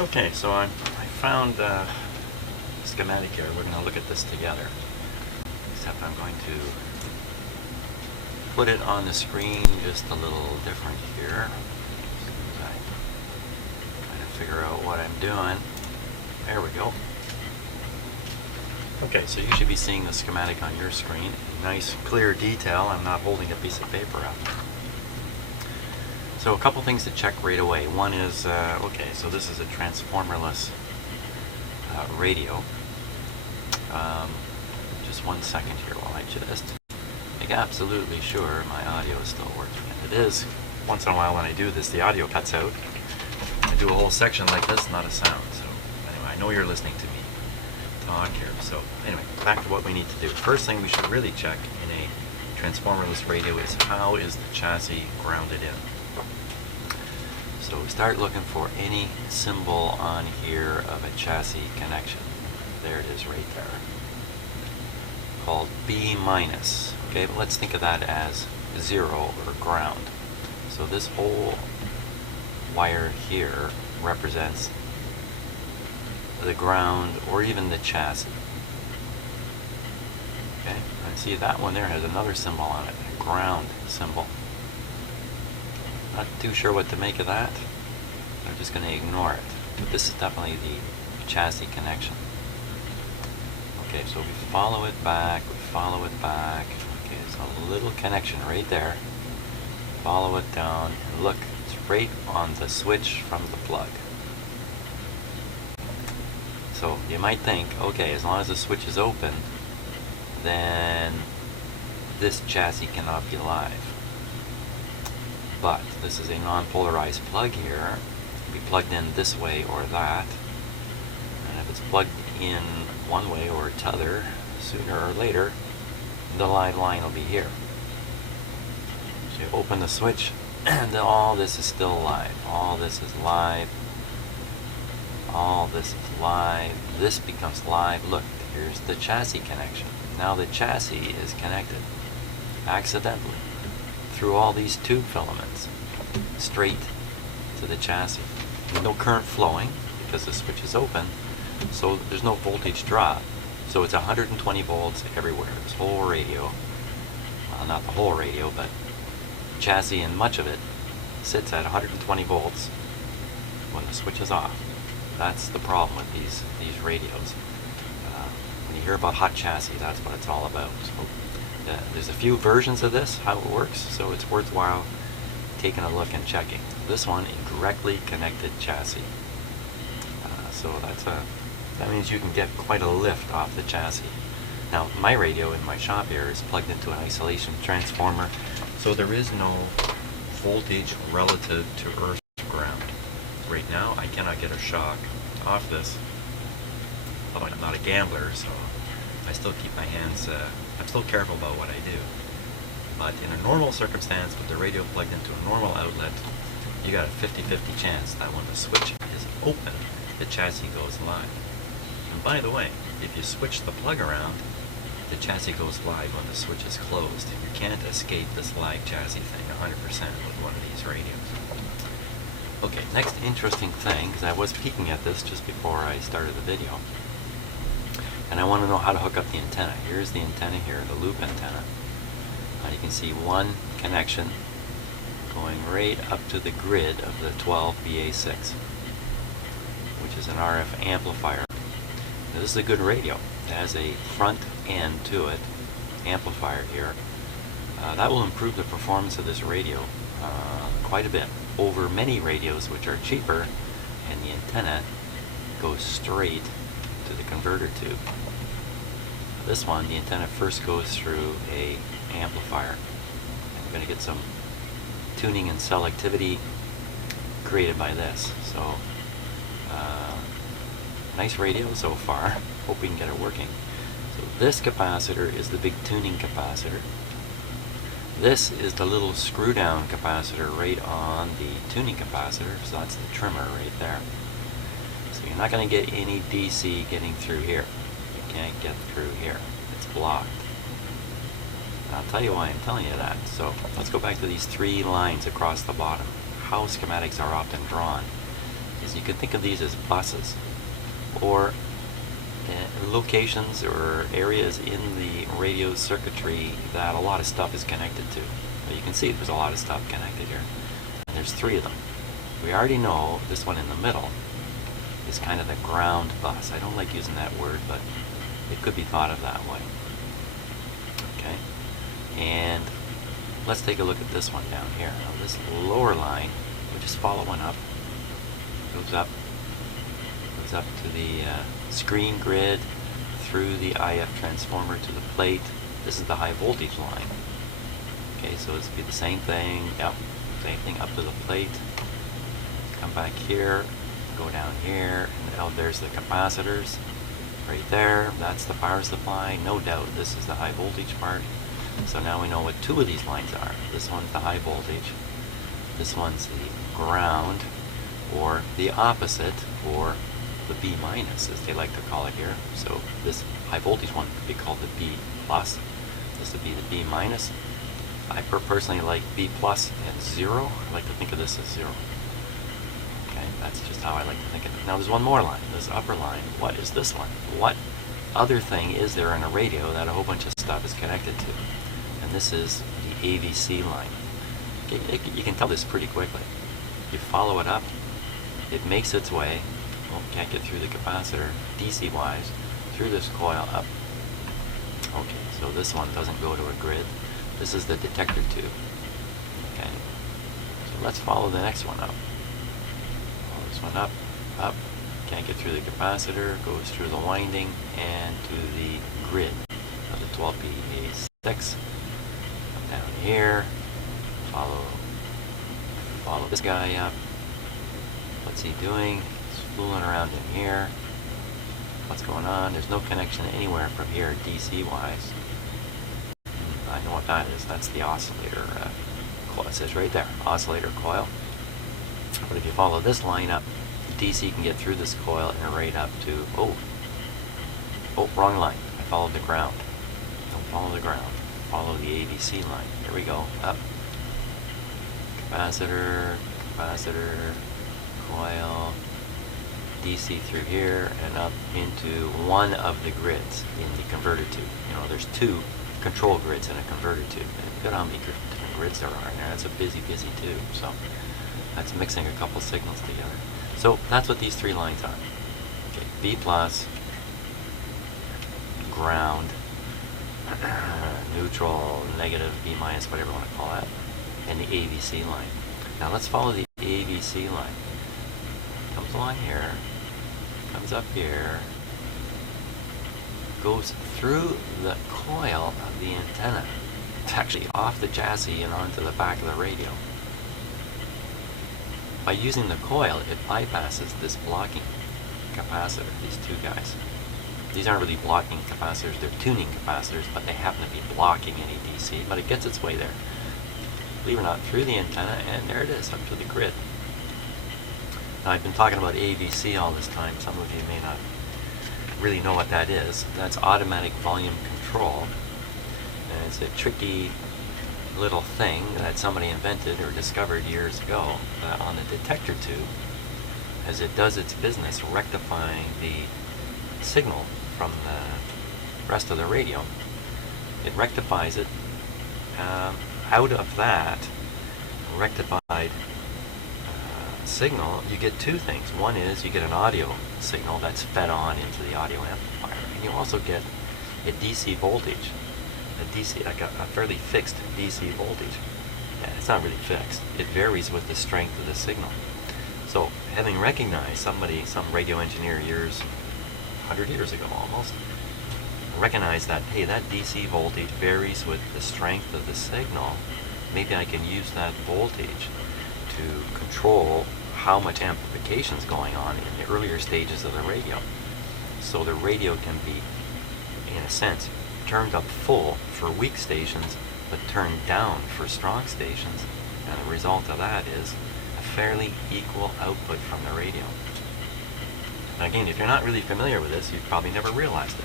Okay, so I found a schematic here. We're going to look at this together. Except I'm going to put it on the screen just a little different here. As I try to figure out what I'm doing. There we go. Okay, so you should be seeing the schematic on your screen. Nice, clear detail. I'm not holding a piece of paper up. So a couple things to check right away. One is, okay, so this is a transformerless radio. Just 1 second here while I just make absolutely sure my audio is still working. And it is. Once in a while when I do this, the audio cuts out. I do a whole section like this, not a sound. So anyway, I know you're listening to me talk here. So anyway, back to what we need to do. First thing we should really check in a transformerless radio is how is the chassis grounded in. So we start looking for any symbol on here of a chassis connection. There it is right there. Called B-. Okay, but let's think of that as 0 or ground. So this whole wire here represents the ground or even the chassis. Okay, and see that one there has another symbol on it, a ground symbol. Not too sure what to make of that. I'm just going to ignore it. But this is definitely the chassis connection. Okay, so we follow it back, Okay, there's a little connection right there. Follow it down, and look, it's right on the switch from the plug. So you might think, okay, as long as the switch is open, then this chassis cannot be live. But this is a non-polarized plug here. It can be plugged in this way or that. And if it's plugged in one way or t'other, sooner or later, the live line will be here. So you open the switch, and all this is still live. All this is live. All this is live. This becomes live. Look, here's the chassis connection. Now the chassis is connected accidentally through all these tube filaments straight to the chassis. There's no current flowing because the switch is open, so there's no voltage drop. So it's 120 volts everywhere. This whole radio, well, not the whole radio, but chassis and much of it sits at 120 volts when the switch is off. That's the problem with these radios. When you hear about hot chassis, that's what it's all about. So, there's a few versions of this, how it works, so it's worthwhile taking a look and checking. This one, a directly connected chassis. So that means you can get quite a lift off the chassis. Now, my radio in my shop here is plugged into an isolation transformer, so there is no voltage relative to earth ground. Right now, I cannot get a shock off this, although I'm not a gambler, so I still keep my hands, I'm still careful about what I do. But in a normal circumstance, with the radio plugged into a normal outlet, you got a 50-50 chance that when the switch is open, the chassis goes live. And by the way, if you switch the plug around, the chassis goes live when the switch is closed. You can't escape this live chassis thing 100% with one of these radios. Okay, next interesting thing, because I was peeking at this just before I started the video, and I want to know how to hook up the antenna. Here's the antenna here, the loop antenna. You can see one connection going right up to the grid of the 12BA6, which is an RF amplifier. Now, this is a good radio. It has a front end to it, amplifier here. That will improve the performance of this radio quite a bit over many radios which are cheaper, and the antenna goes straight to the converter tube. This one, the antenna first goes through a amplifier. And we're going to get some tuning and selectivity created by this. So, nice radio so far. Hope we can get it working. So this capacitor is the big tuning capacitor. This is the little screw down capacitor right on the tuning capacitor, so that's the trimmer right there. So you're not going to get any DC getting through here. You can't get through here. It's blocked. And I'll tell you why I'm telling you that. So let's go back to these three lines across the bottom. How schematics are often drawn. is you can think of these as buses, or locations or areas in the radio circuitry that a lot of stuff is connected to. Well, you can see there's a lot of stuff connected here. And there's 3 of them. We already know this one in the middle is kind of the ground bus. I don't like using that word, but it could be thought of that way. Okay? And let's take a look at this one down here. Now this lower line, we just follow one up, goes up to the screen grid, through the IF transformer to the plate. This is the high voltage line. Okay, so it's be the same thing. Yep, same thing up to the plate. Come back here, go down here, and now there's the capacitors right there. That's the power supply. No doubt this is the high voltage part. So now we know what 2 of these lines are. This one's the high voltage. This one's the ground, or the opposite, or the B minus, as they like to call it here. So this high voltage one could be called the B plus. This would be the B minus. I personally like B plus and 0. I like to think of this as 0. Okay, that's just how I like to think of it. Now there's one more line, this upper line. What is this one? What other thing is there in a radio that a whole bunch of stuff is connected to? And this is the AVC line. Okay, you can tell this pretty quickly. You follow it up, it makes its way, well, can't get through the capacitor, DC wise, through this coil up. Okay, so this one doesn't go to a grid. This is the detector tube. Okay, so let's follow the next one up. Follow this one up, up, can't get through the capacitor, goes through the winding and to the grid of the 12PA6. Come down here, follow this guy up. What's he doing? He's fooling around in here. What's going on? There's no connection anywhere from here DC wise. I know what that is. That's the oscillator coil. It says right there, oscillator coil. But if you follow this line up, DC can get through this coil and right up to, oh, wrong line. I followed the ground. Don't follow the ground. Follow the AVC line. Here we go. Up. Capacitor, coil, DC through here and up into one of the grids in the converter tube. You know, there's 2 control grids in a converter tube. And look at how many different grids there are in there. That's a busy tube. So that's mixing a couple signals together. So that's what these 3 lines are. Okay, B plus, ground, neutral, negative, B minus, whatever you want to call that, and the AVC line. Now let's follow the AVC line. Comes along here, comes up here, goes through the coil of the antenna. It's actually off the chassis and onto the back of the radio. By using the coil, it bypasses this blocking capacitor, these 2 guys. These aren't really blocking capacitors, they're tuning capacitors, but they happen to be blocking any DC, but it gets its way there. Believe it or not, through the antenna, and there it is, up to the grid. Now, I've been talking about AVC all this time. Some of you may not really know what that is. That's automatic volume control, and it's a tricky little thing that somebody invented or discovered years ago on the detector tube, as it does its business rectifying the signal from the rest of the radio. It rectifies it. Out of that rectified signal, you get 2 things. One is you get an audio signal that's fed on into the audio amplifier, and you also get a DC voltage, like a fairly fixed DC voltage. Yeah, it's not really fixed. It varies with the strength of the signal. So, having recognized some radio engineer 100 years ago almost, recognized that, hey, that DC voltage varies with the strength of the signal, maybe I can use that voltage to control how much amplification is going on in the earlier stages of the radio. So the radio can be, in a sense, turned up full for weak stations, but turned down for strong stations. And the result of that is a fairly equal output from the radio. Now again, if you're not really familiar with this, you've probably never realized it.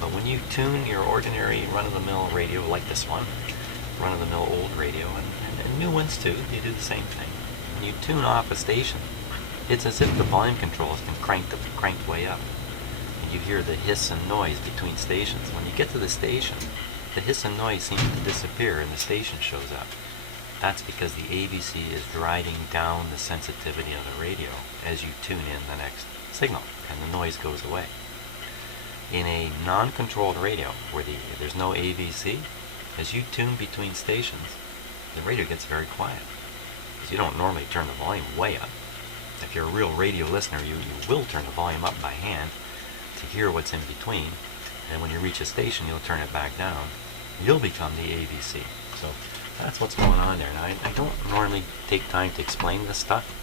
But when you tune your ordinary run-of-the-mill radio like this one, run-of-the-mill old radio, and new ones too, you do the same thing. When you tune off a station, it's as if the volume control has been cranked way up. And you hear the hiss and noise between stations. When you get to the station, the hiss and noise seems to disappear and the station shows up. That's because the AVC is driving down the sensitivity of the radio as you tune in the next signal, and the noise goes away. In a non-controlled radio, where there's no AVC, as you tune between stations, the radio gets very quiet. Because you don't normally turn the volume way up. If you're a real radio listener, you will turn the volume up by hand to hear what's in between, and when you reach a station, you'll turn it back down. You'll become the AVC. So that's what's going on there. Now, I don't normally take time to explain this stuff.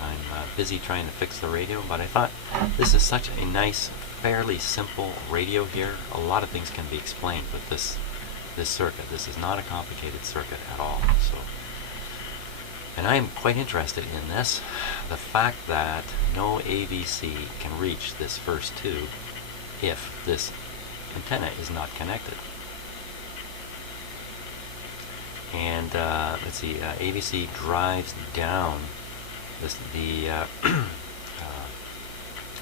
I'm busy trying to fix the radio, but I thought this is such a nice, fairly simple radio here. A lot of things can be explained with this circuit. This is not a complicated circuit at all. So, and I am quite interested in this. The fact that no AVC can reach this first tube if this antenna is not connected. And let's see, AVC drives down the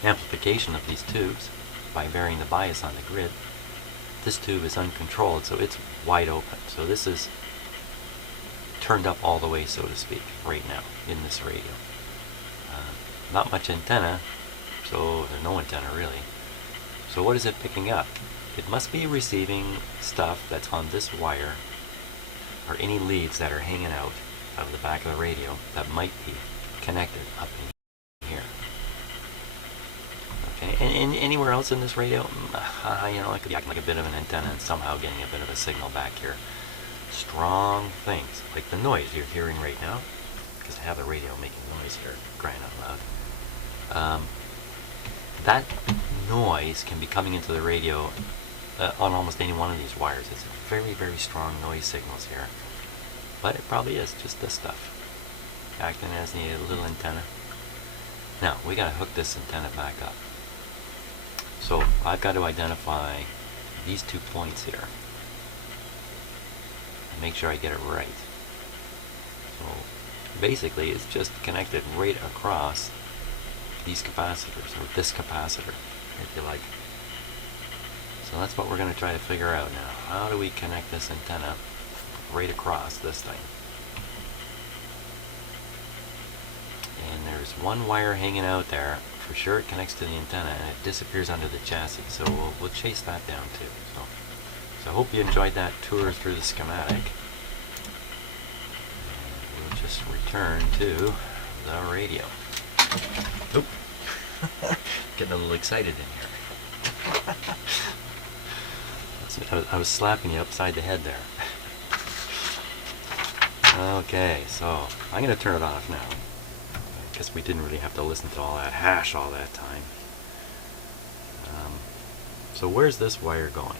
amplification of these tubes by varying the bias on the grid. This tube is uncontrolled, so it's wide open. So this is turned up all the way, so to speak, right now in this radio. Not much antenna, so there's no antenna really. So what is it picking up? It must be receiving stuff that's on this wire, or any leads that are hanging out of the back of the radio that might be connected up in here. Okay, and anywhere else in this radio, you know, it could be acting like a bit of an antenna and somehow getting a bit of a signal back here. Strong things, like the noise you're hearing right now, because I have the radio making noise here, crying out loud. That noise can be coming into the radio on almost any one of these wires. It's very, very strong noise signals here. But it probably is just this stuff, acting as the little antenna. Now, we got to hook this antenna back up. So, I've got to identify these 2 points here. And make sure I get it right. So, basically, it's just connected right across these capacitors, or this capacitor, if you like. So that's what we're going to try to figure out now. How do we connect this antenna right across this thing? And there's one wire hanging out there. For sure it connects to the antenna and it disappears under the chassis. So we'll chase that down too. So I hope you enjoyed that tour through the schematic. And we'll just return to the radio. Oop. Getting a little excited in here. I was slapping you upside the head there. Okay, so I'm going to turn it off now. I guess we didn't really have to listen to all that hash all that time. So where's this wire going?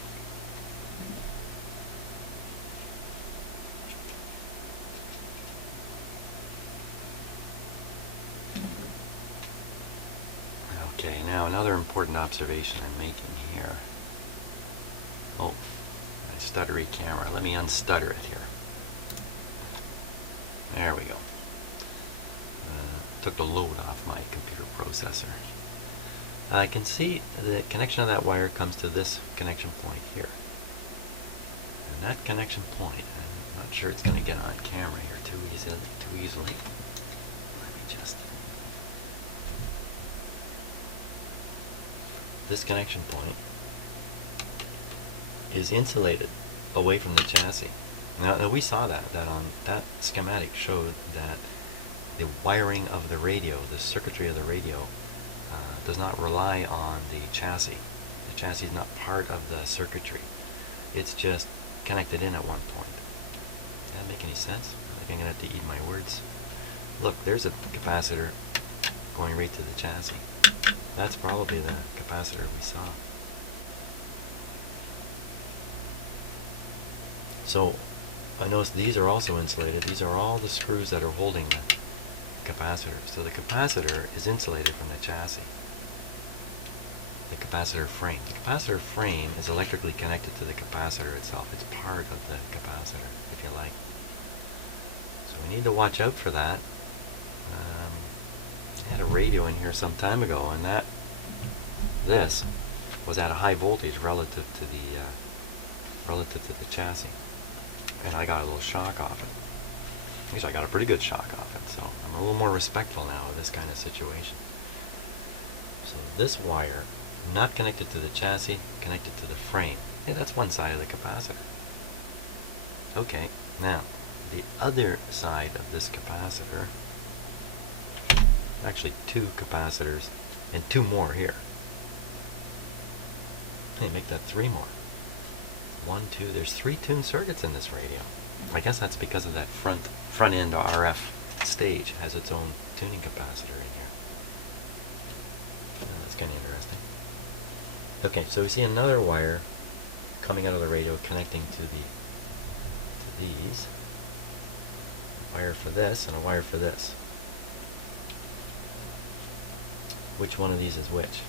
Okay, now another important observation I'm making here. Oh, my stuttery camera. Let me unstutter it here. There we go. Took the load off my computer processor. I can see the connection of that wire comes to this connection point here. And that connection point, I'm not sure it's going to get on camera here too easily. Let me just... This connection point is insulated away from the chassis. Now we saw that on that schematic showed that the wiring of the radio, the circuitry of the radio, does not rely on the chassis. The chassis is not part of the circuitry. It's just connected in at one point. Does that make any sense? I think I'm going to have to eat my words. Look, there's a capacitor going right to the chassis. That's probably the capacitor we saw. So I noticed these are also insulated. These are all the screws that are holding the capacitor. So the capacitor is insulated from the chassis. The capacitor frame. The capacitor frame is electrically connected to the capacitor itself. It's part of the capacitor, if you like. So we need to watch out for that. I had a radio in here some time ago, and this was at a high voltage relative to the chassis, and I got a little shock off it. Actually, I got a pretty good shock off it, so I'm a little more respectful now of this kind of situation. So this wire, not connected to the chassis, connected to the frame. Yeah, that's one side of the capacitor. Okay, now the other side of this capacitor, actually two capacitors and two more here. Hey, make that three more. One, two, there's 3 tuned circuits in this radio. I guess that's because of that front end RF stage has its own tuning capacitor in here. That's kind of interesting. Okay, so we see another wire coming out of the radio connecting to these. A wire for this and a wire for this. Which one of these is which?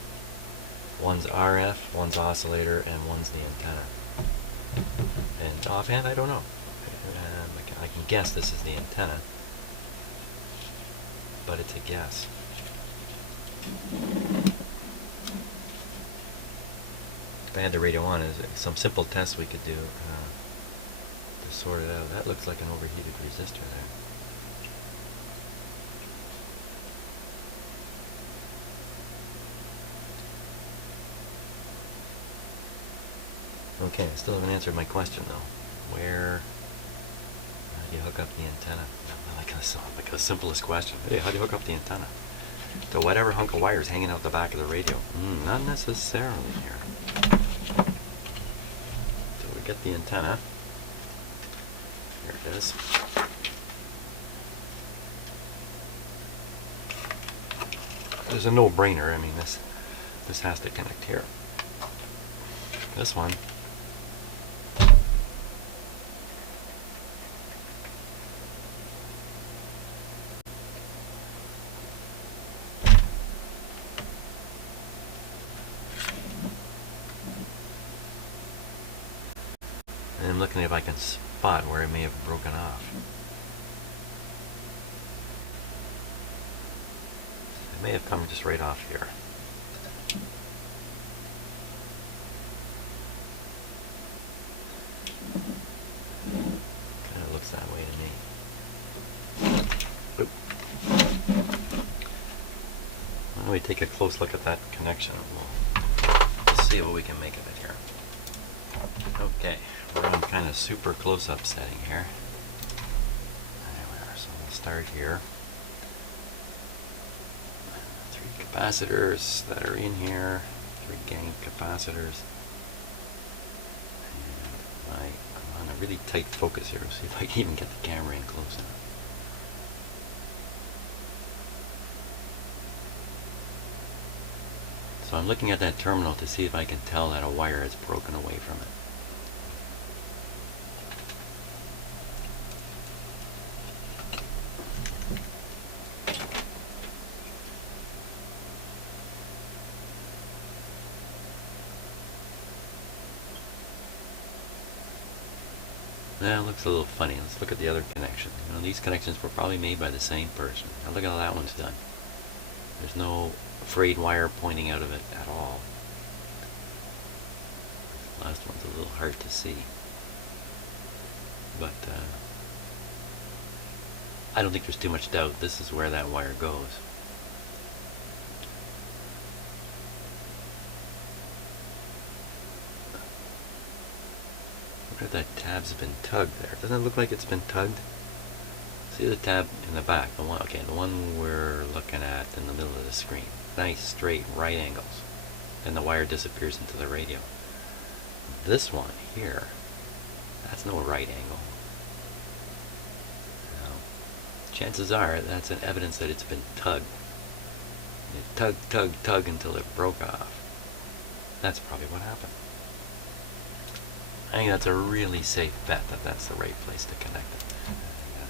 One's RF, one's oscillator, and one's the antenna. And offhand, I don't know. I can guess this is the antenna, but it's a guess. If I had the radio on, is some simple tests we could do to sort it out. That looks like an overheated resistor there. Okay, I still haven't answered my question though. Where do you hook up the antenna? Like the simplest question. Hey, how do you hook up the antenna? To whatever hunk of wire is hanging out the back of the radio. Not necessarily here. So we get the antenna. Here it is. There's a no-brainer. I mean, this has to connect here. This one. And I'm looking if I can spot where it may have broken off. It may have come just right off here. Kind of looks that way to me. Oop. Why don't we take a close look at that connection? We'll see what we can make of it here. Okay, we're on kind of super close-up setting here. There we are. So we'll start here. 3 capacitors that are in here. 3 gang capacitors. And I'm on a really tight focus here. We'll see if I can even get the camera in close enough. So I'm looking at that terminal to see if I can tell that a wire is broken away from it. That looks a little funny. Let's look at the other connection. You know, these connections were probably made by the same person. Now look at how that one's done. There's no frayed wire pointing out of it at all. The last one's a little hard to see. But I don't think there's too much doubt this is where that wire goes. That tab's been tugged there. Doesn't it look like it's been tugged? See the tab in the back, the one we're looking at in the middle of the screen. Nice straight right angles. And the wire disappears into the radio. This one here, that's no right angle. No. Chances are that's an evidence that it's been tugged. It tug until it broke off. That's probably what happened. I think that's a really safe bet that that's the right place to connect it. Yeah.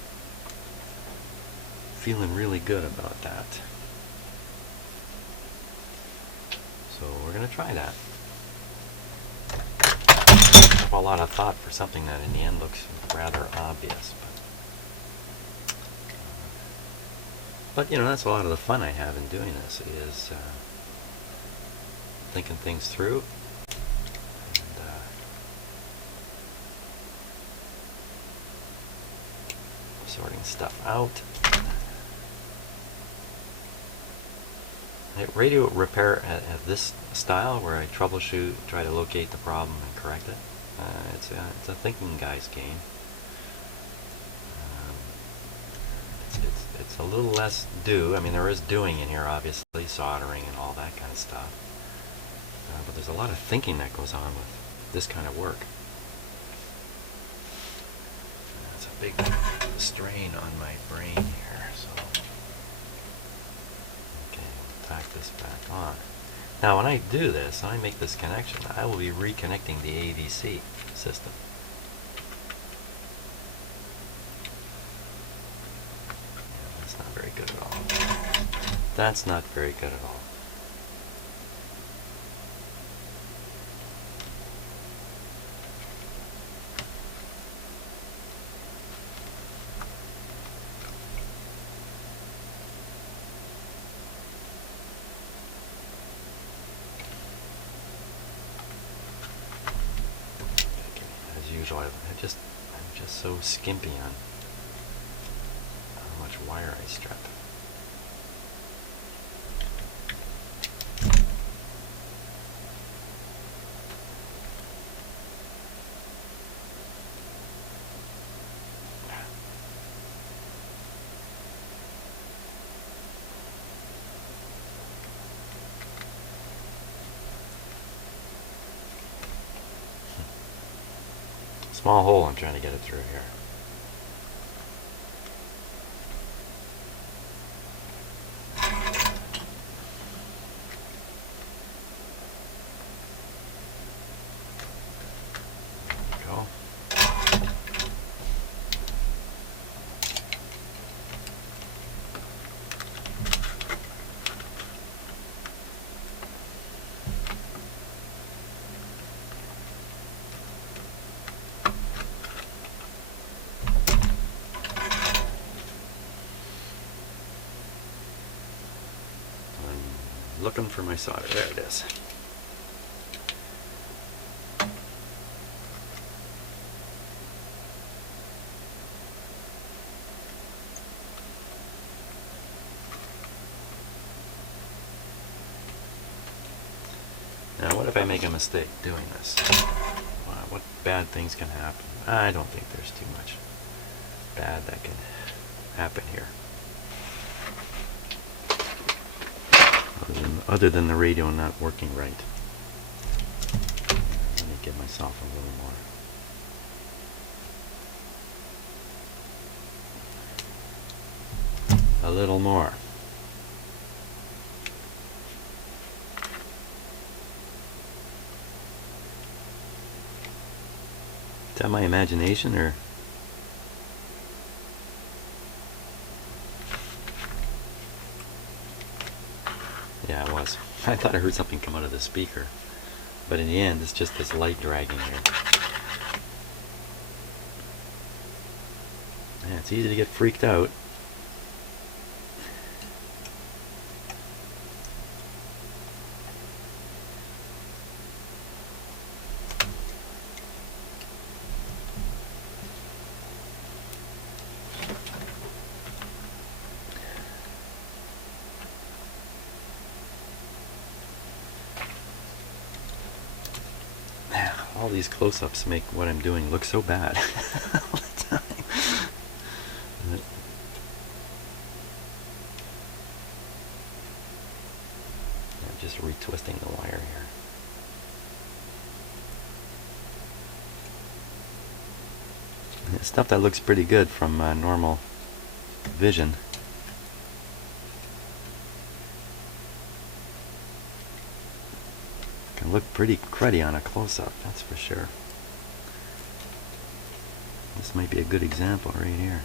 Feeling really good about that. So we're going to try that. A lot of thought for something that in the end looks rather obvious. But But, you know, that's a lot of the fun I have in doing this, is thinking things through. And, sorting stuff out. Radio repair at this style, where I troubleshoot, try to locate the problem and correct it, it's a thinking guy's game. It's a little less do. I mean, there is doing in here, obviously, soldering and all that kind of stuff. But there's a lot of thinking that goes on with this kind of work. That's a big strain on my brain here. So, okay, tack this back on. Now, when I do this, I make this connection, I will be reconnecting the AVC system. That's not very good at all. That's not very good at all. I'm just so skimpy on how much wire I strip. Small hole I'm trying to get it through here. There we go. Looking for my solder. There it is. Now, what if I make a mistake doing this? What bad things can happen? I don't think there's too much bad that can happen here. Other than the radio not working right. Let me give myself a little more. A little more. Is that my imagination, or? Yeah, it was. I thought I heard something come out of the speaker. But in the end, it's just this light dragging here. Yeah, it's easy to get freaked out. All these close-ups make what I'm doing look so bad all the time. I'm just retwisting the wire here. It's stuff that looks pretty good from normal vision. Can look pretty cruddy on a close-up, that's for sure. This might be a good example right here.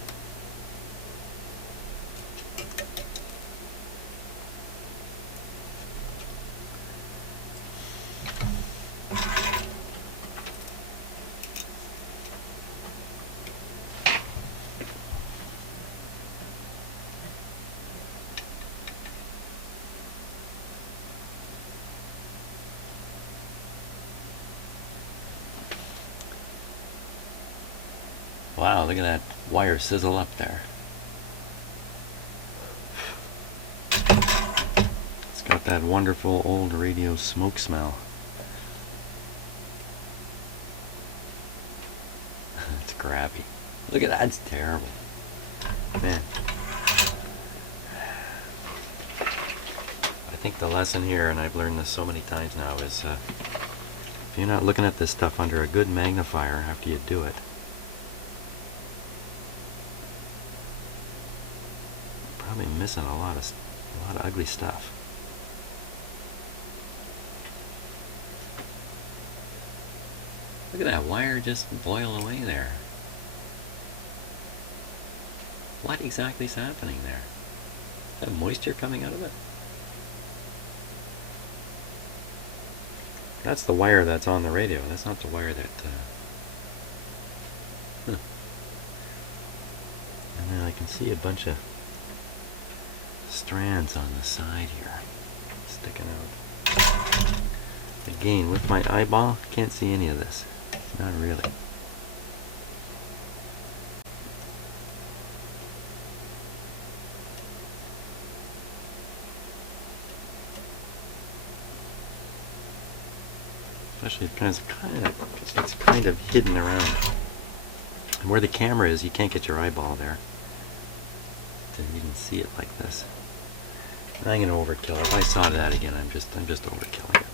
Wow, look at that wire sizzle up there. It's got that wonderful old radio smoke smell. It's grabby. Look at that, it's terrible. Man. I think the lesson here, and I've learned this so many times now, is if you're not looking at this stuff under a good magnifier after you do it, you're probably missing a lot of ugly stuff. Look at that wire just boil away there. What exactly is happening there? Is that moisture coming out of it? That's the wire that's on the radio. That's not the wire that... And then I can see a bunch of strands on the side here sticking out. Again, with my eyeball, can't see any of this. Not really. Especially because it's kind of hidden around. And where the camera is, you can't get your eyeball there to even see it like this. And I'm going to overkill it. If I saw that again, I'm just overkilling it.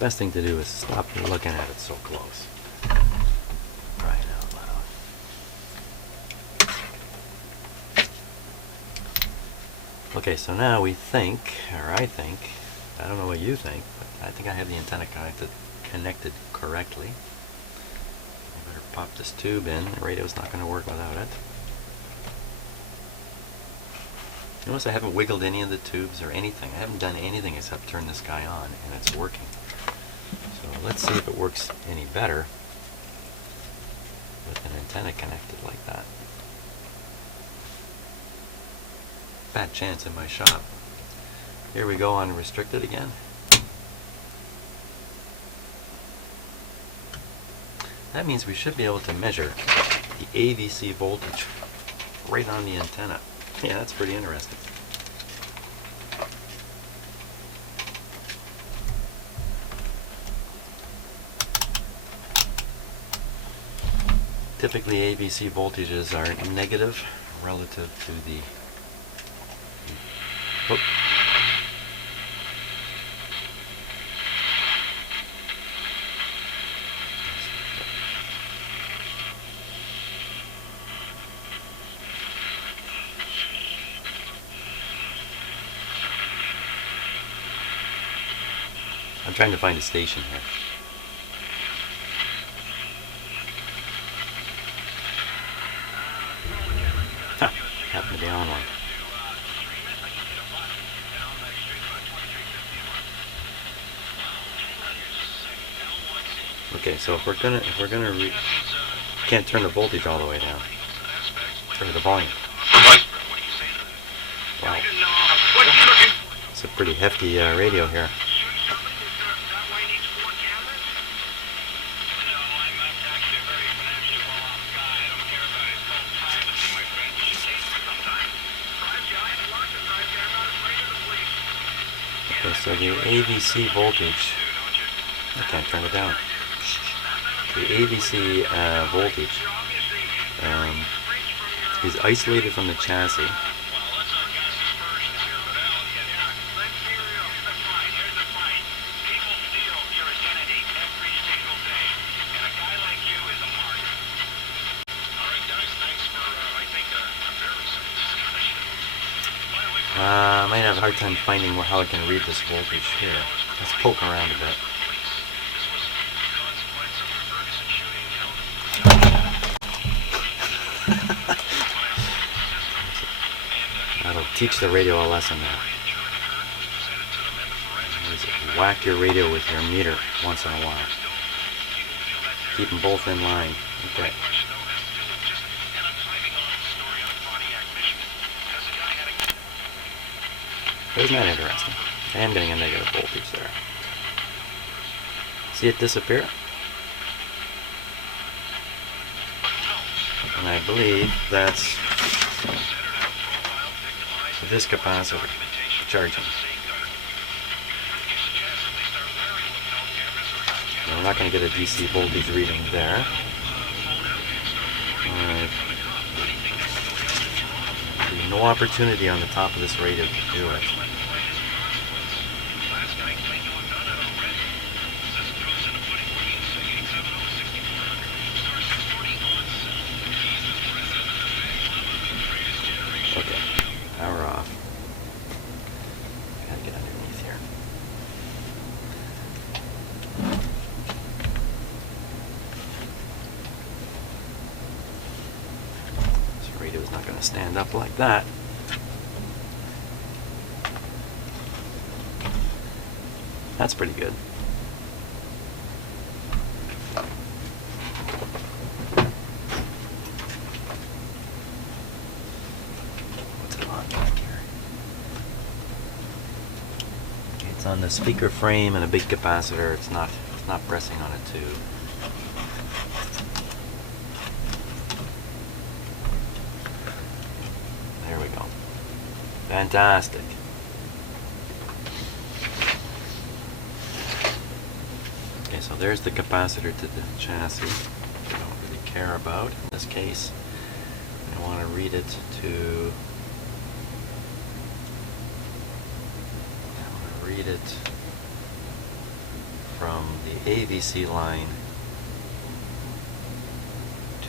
Best thing to do is stop looking at it so close. Right out loud. Okay, so now we think, or I think, I don't know what you think, but I think I have the antenna connected correctly. I better pop this tube in. The radio's not going to work without it. Notice I haven't wiggled any of the tubes or anything. I haven't done anything except turn this guy on, and it's working. So let's see if it works any better with an antenna connected like that. Bad chance in my shop. Here we go on restricted again. That means we should be able to measure the AVC voltage right on the antenna. Yeah, that's pretty interesting. Typically AVC voltages are negative relative to the... Oh. I'm trying to find a station here. Huh, happened to be on one. Okay, so if we're gonna can't turn the voltage all the way down. Turn the volume. Wow. It's a pretty hefty radio here. Okay, so the AVC voltage, I can't turn it down. The AVC voltage is isolated from the chassis. I might have a hard time finding how I can read this voltage here. Let's poke around a bit. That'll teach the radio a lesson now. Whack your radio with your meter once in a while. Keep them both in line. Okay. Isn't that interesting? I am getting a negative voltage there. See it disappear? And I believe that's this capacitor charging. Now, we're not going to get a DC voltage reading there. Alright. No opportunity on the top of this radio to do it. Okay, power off. Gotta get underneath here. This radio is not going to stand up like that. That's pretty good. What's it on back here? It's on the speaker frame and a big capacitor. It's not pressing on it too. There we go. Fantastic. Okay, so there's the capacitor to the chassis. I don't really care about. In this case, I want to read it to... from the AVC line to...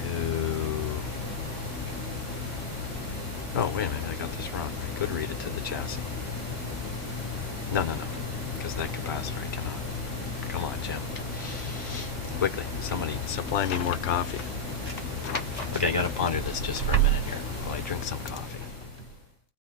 Oh, wait a minute, I got this wrong. I could read it to the chassis. No, because that capacitor I cannot. Come on, Jim. Quickly, somebody supply me more coffee. Okay, I gotta ponder this just for a minute here while I drink some coffee.